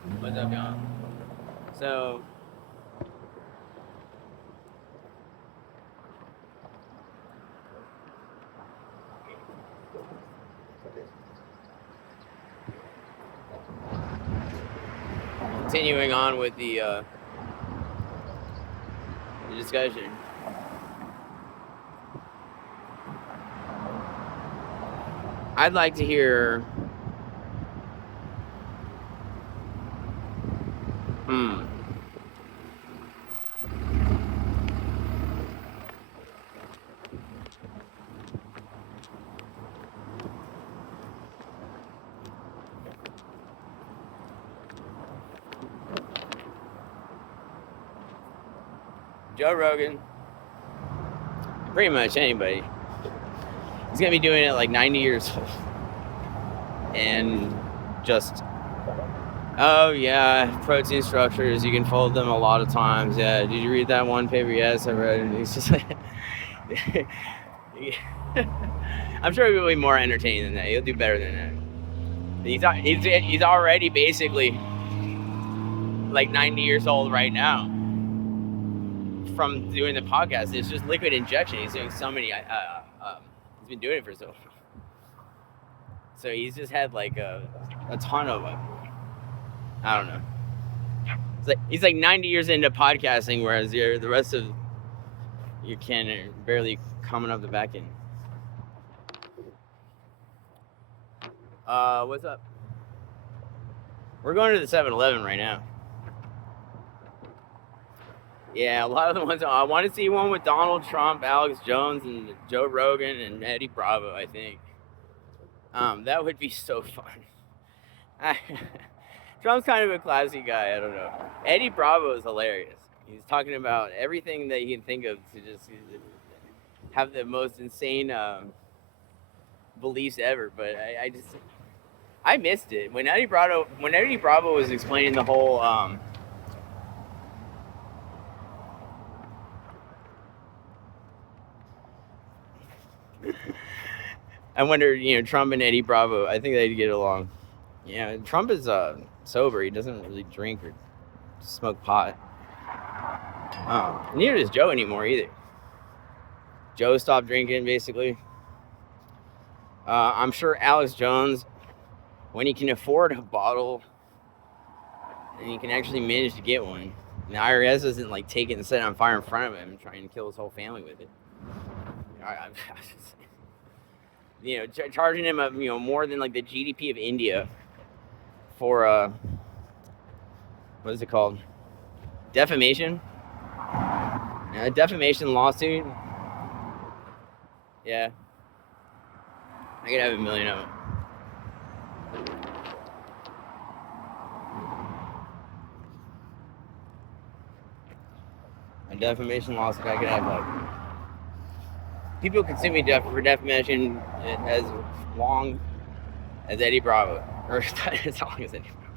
What's up, y'all? So, continuing on with the discussion. I'd like to hear. Hmm. Joe Rogan. Pretty much anybody. He's gonna be doing it like 90 years old. And just, oh yeah, protein structures, you can fold them a lot of times. Yeah, did you read that one paper? Yes, I read it. It's just like, I'm sure he'll be more entertaining than that. He'll do better than that. He's already basically like 90 years old right now from doing the podcast. It's just liquid injection. He's doing so many. He's been doing it for so long. So he's just had like a ton of, I don't know. It's like he's like 90 years into podcasting, whereas the rest of your kin are barely coming up the back end. What's up? We're going to the 7-Eleven right now. Yeah, a lot of the ones I want to see one with Donald Trump, Alex Jones, and Joe Rogan and Eddie Bravo. I think that would be so fun. Trump's kind of a classy guy. I don't know. Eddie Bravo is hilarious. He's talking about everything that he can think of to just have the most insane beliefs ever. But I missed it when Eddie Bravo was explaining the whole. I wonder, Trump and Eddie Bravo. I think they'd get along. Yeah, Trump is sober. He doesn't really drink or smoke pot. Neither does Joe anymore either. Joe stopped drinking basically. I'm sure Alex Jones, when he can afford a bottle and he can actually manage to get one, and the IRS doesn't like take it and set it on fire in front of him and trying to kill his whole family with it. Charging him more than like the GDP of India for what is it called? Defamation. A defamation lawsuit. Yeah, I could have 1 million of them. A defamation lawsuit, I could have like people could sue me for defamation as long as Eddie Bravo, or as long as Eddie Bravo.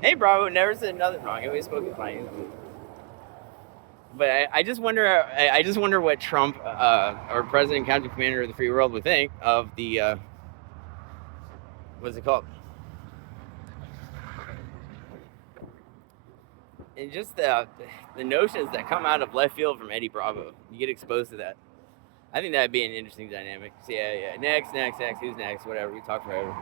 Hey, Bravo never said nothing wrong. He always spoke fine. But I just wonder. I just wonder what Trump, or President, Captain, Commander of the Free World, would think of the what's it called? And just the notions that come out of left field from Eddie Bravo. You get exposed to that. I think that'd be an interesting dynamic. So yeah. Next. Who's next? Whatever. We talk forever.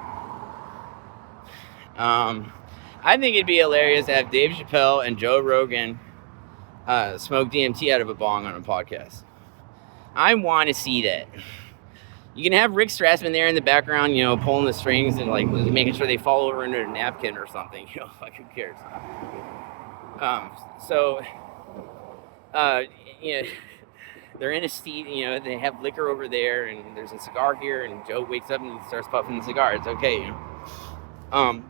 I think it'd be hilarious to have Dave Chappelle and Joe Rogan smoke DMT out of a bong on a podcast. I want to see that. You can have Rick Strassman there in the background, pulling the strings and like making sure they fall over into a napkin or something. Like who cares? They're in a seat. They have liquor over there, and there's a cigar here. And Joe wakes up and he starts puffing the cigar. It's okay. I'd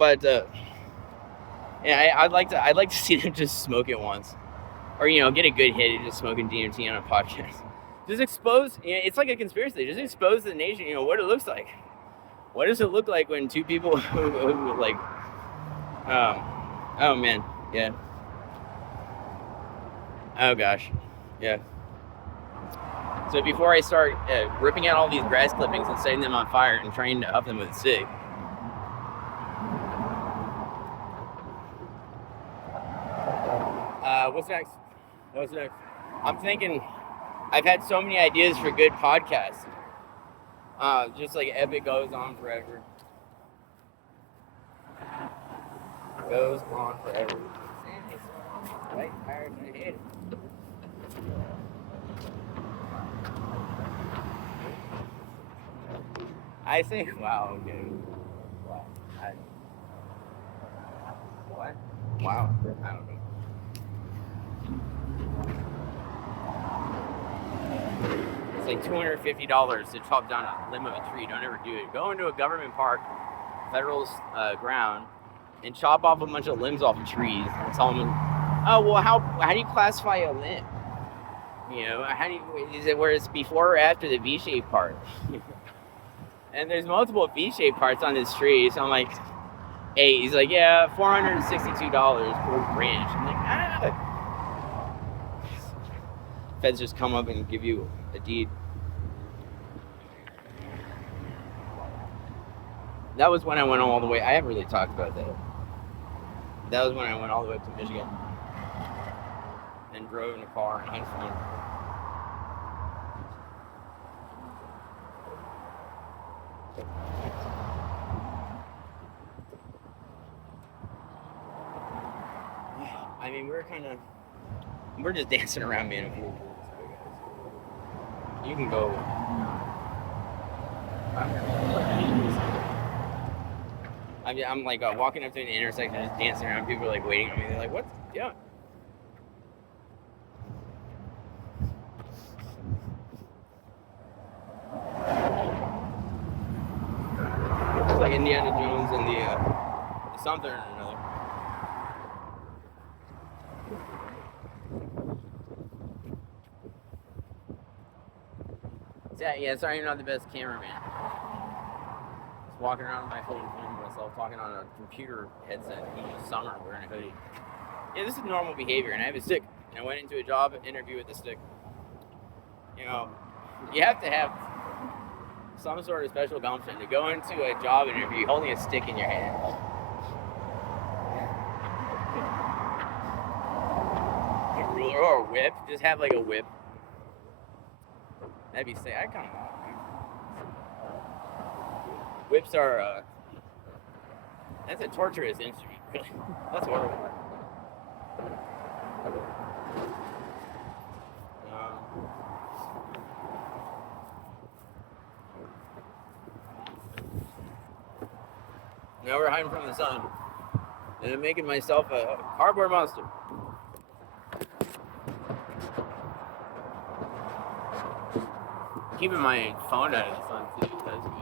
like to see them just smoke it once. Or, get a good hit at just smoking DMT on a podcast. Just expose, it's like a conspiracy. Just expose the nation, what it looks like. What does it look like when two people who like, oh man, yeah. Oh gosh, yeah. So before I start ripping out all these grass clippings and setting them on fire and trying to up them with a stick, What's next? What's next? I'm thinking. I've had so many ideas for good podcasts. Just like Epic goes on forever. Goes on forever. White tires, I hate it. I think, wow, okay. Wow. What? Wow. I don't know. It's like $250 to chop down a limb of a tree. Don't ever do it. Go into a government park, federal ground, and chop off a bunch of limbs off of trees and tell them, oh, well, how do you classify a limb? You know, is it where it's before or after the V-shaped part? And there's multiple V-shaped parts on this tree, so I'm like, hey, he's like, yeah, $462 per branch. I'm like, ah. Feds just come up and give you a deed. That was when I went all the way. I haven't really talked about that. That was when I went all the way up to Michigan and drove in a car and had fun. I mean, we're just dancing around, man. You can go. I'm like walking up to an intersection, just dancing around. People are like waiting on me. They're like, "What's yeah?" It's like Indiana Jones and the something or another. Yeah, sorry, I'm not the best cameraman. Just walking around with my phone, filming myself, talking on a computer headset. It's summer, wearing a hoodie. Yeah, this is normal behavior, and I have a stick. And I went into a job interview with a stick. You know, you have to have some sort of special gumption to go into a job interview holding a stick in your hand. A ruler or a whip. Just have like a whip. That'd be sick. I kind of. Whips are. That's a torturous instrument. Really. That's horrible. Now we're hiding from the sun. And I'm making myself a cardboard monster. Keeping my phone out of the sun too. That's good.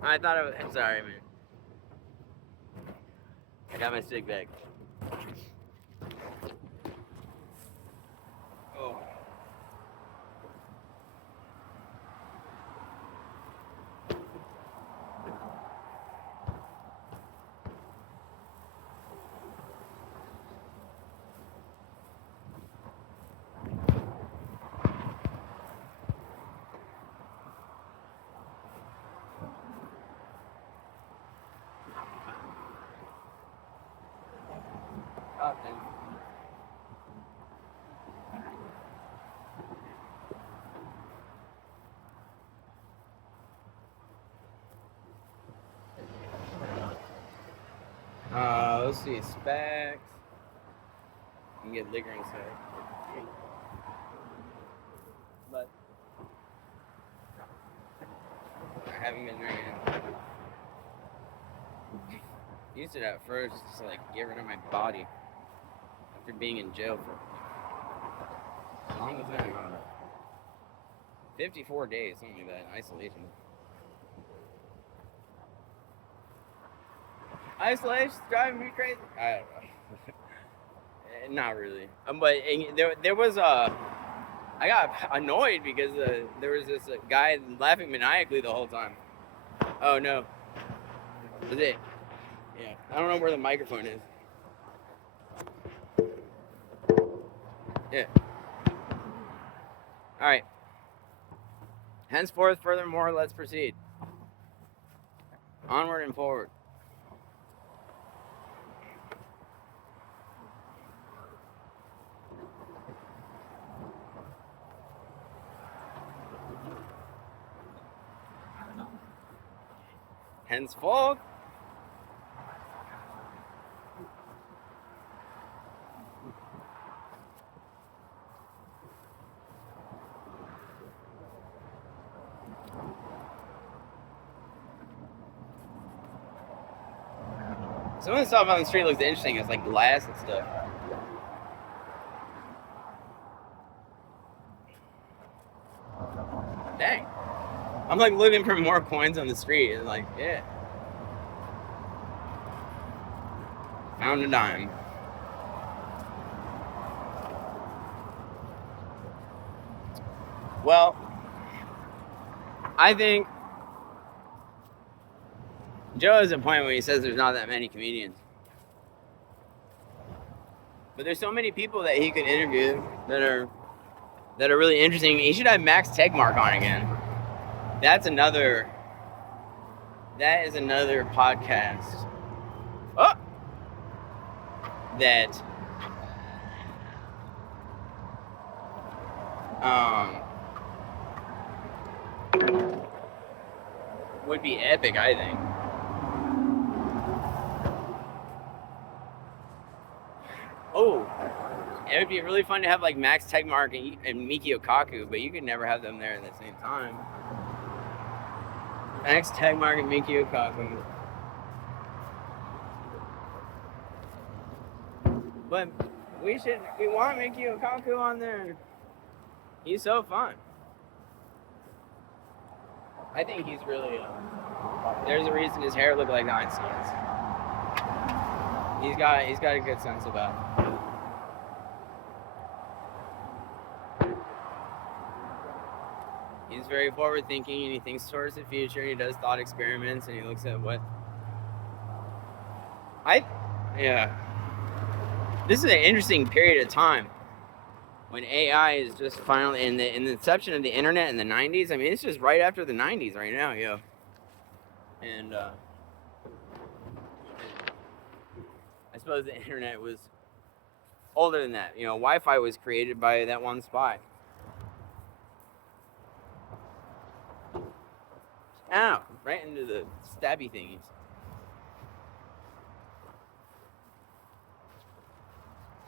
I thought I'm sorry, man. I got my stick back. Mostly specs. You can get liquor inside. But I haven't been drinking. Used it at first just to like get rid of my body after being in jail for a long time. 54 days, something like that, in isolation. Isolation's driving me crazy. I don't know. Not really. But there was a. I got annoyed because there was this guy laughing maniacally the whole time. Oh no. Was it? Yeah. I don't know where the microphone is. Yeah. All right. Henceforth, furthermore, let's proceed. Onward and forward. Henceforth. Some of the stuff on the street looks interesting. It's like glass and stuff. Dang. I'm like looking for more coins on the street and like, yeah. Found a dime. Well, I think Joe has a point when he says there's not that many comedians. But there's so many people that he could interview that are really interesting. He should have Max Tegmark on again. That is another podcast. Oh! That would be epic, I think. Oh, it would be really fun to have like Max Tegmark and Miki Okaku, but you could never have them there at the same time. Max Tegmark and Miki Okaku. But we want Miki Okaku on there. He's so fun. I think he's really, there's a reason his hair looked like Einstein's. He's got a good sense about it. He's very forward thinking and he thinks towards the future and he does thought experiments and he looks at what this is an interesting period of time when AI is just finally in the inception of the internet in the 90s. I mean, it's just right after the 90s right now, yo. And I suppose the internet was older than that. You know, Wi-Fi was created by that one spy. Ow, right into the stabby thingies.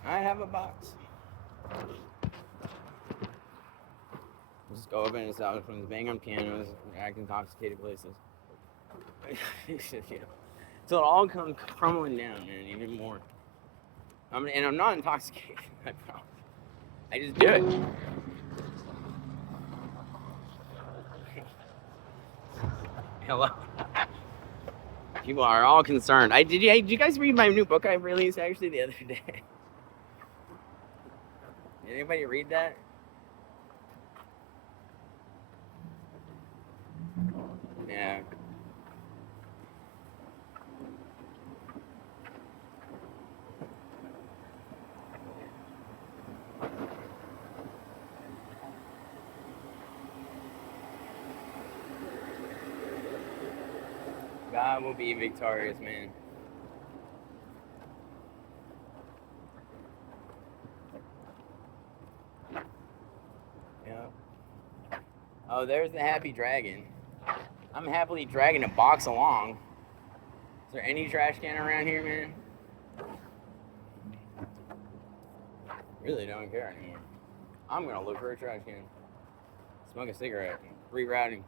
I have a box. Just go open and stop from bang on pianos, act intoxicated places. So it all comes crumbling down, man, even more. And I'm not intoxicated, I promise. I just do it. Hello. People are all concerned. Did you guys read my new book I released actually the other day? Did anybody read that? Yeah. God will be victorious, man. Yeah. Oh, there's the happy dragon. I'm happily dragging a box along. Is there any trash can around here, man? Really don't care anymore. I'm gonna look for a trash can, smoke a cigarette, rerouting.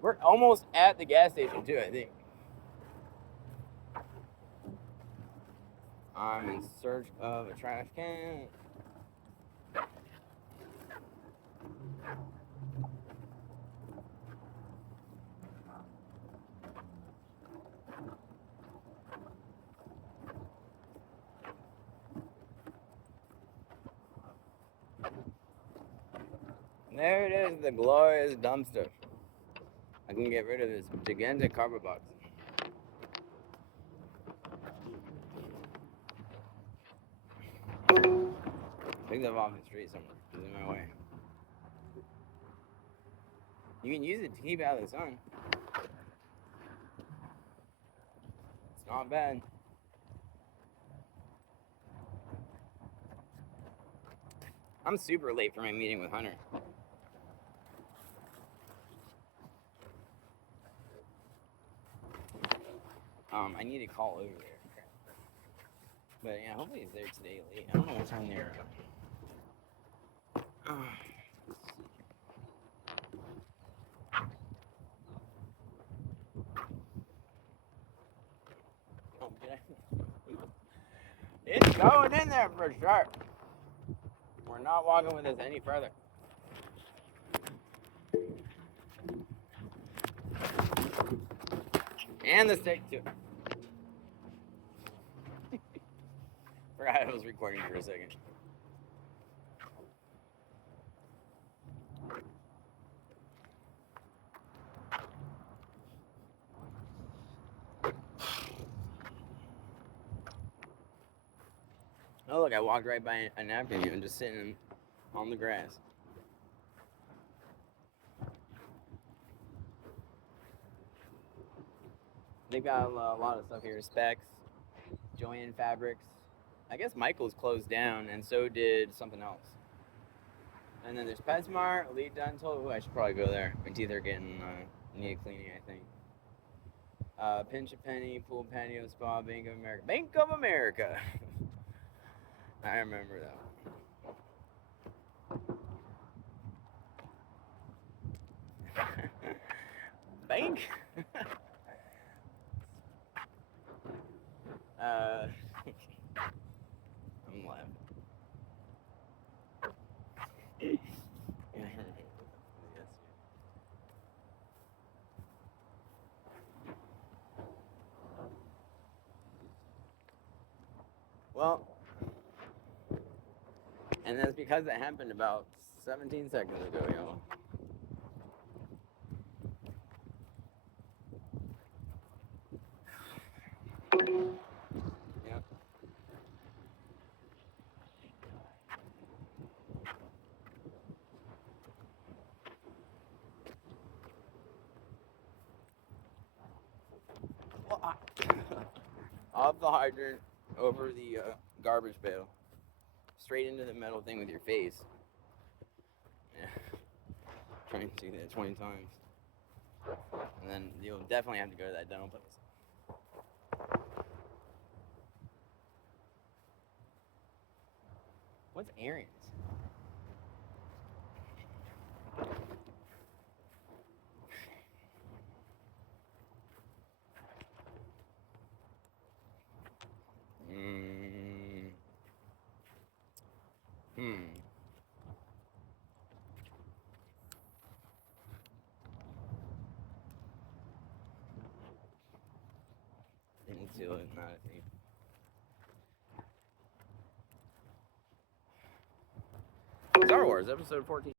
We're almost at the gas station too, I think. I'm in search of a trash can. There it is, the glorious dumpster. I can get rid of this gigantic cardboard box. Pick that off the street somewhere. It's in my way. You can use it to keep out of the sun. It's not bad. I'm super late for my meeting with Hunter. I need to call over there. But yeah, hopefully he's there today late. I don't know what time they're up. It's going in there for sure. We're not walking with this any further. And the steak too. Forgot I was recording for a second. Oh look, I walked right by a napkin and just sitting on the grass. They've got a lot of stuff here. Specs, Joanne Fabrics. I guess Michael's closed down, and so did something else. And then there's PetSmart, Elite Dental. Ooh, I should probably go there. My teeth are getting need cleaning, I think. Pinch a Penny, Pool Patio Spa, Bank of America. Bank of America! I remember that. Bank? I'm laughing. Well, and that's because it happened about 17 seconds ago, y'all. Yep. Well, off the hydrant, over the garbage pail, straight into the metal thing with your face. Yeah. Trying to do that 20 times. And then you'll definitely have to go to that dental place. What's Arians? Into it, not a thing. Star Wars, episode 14.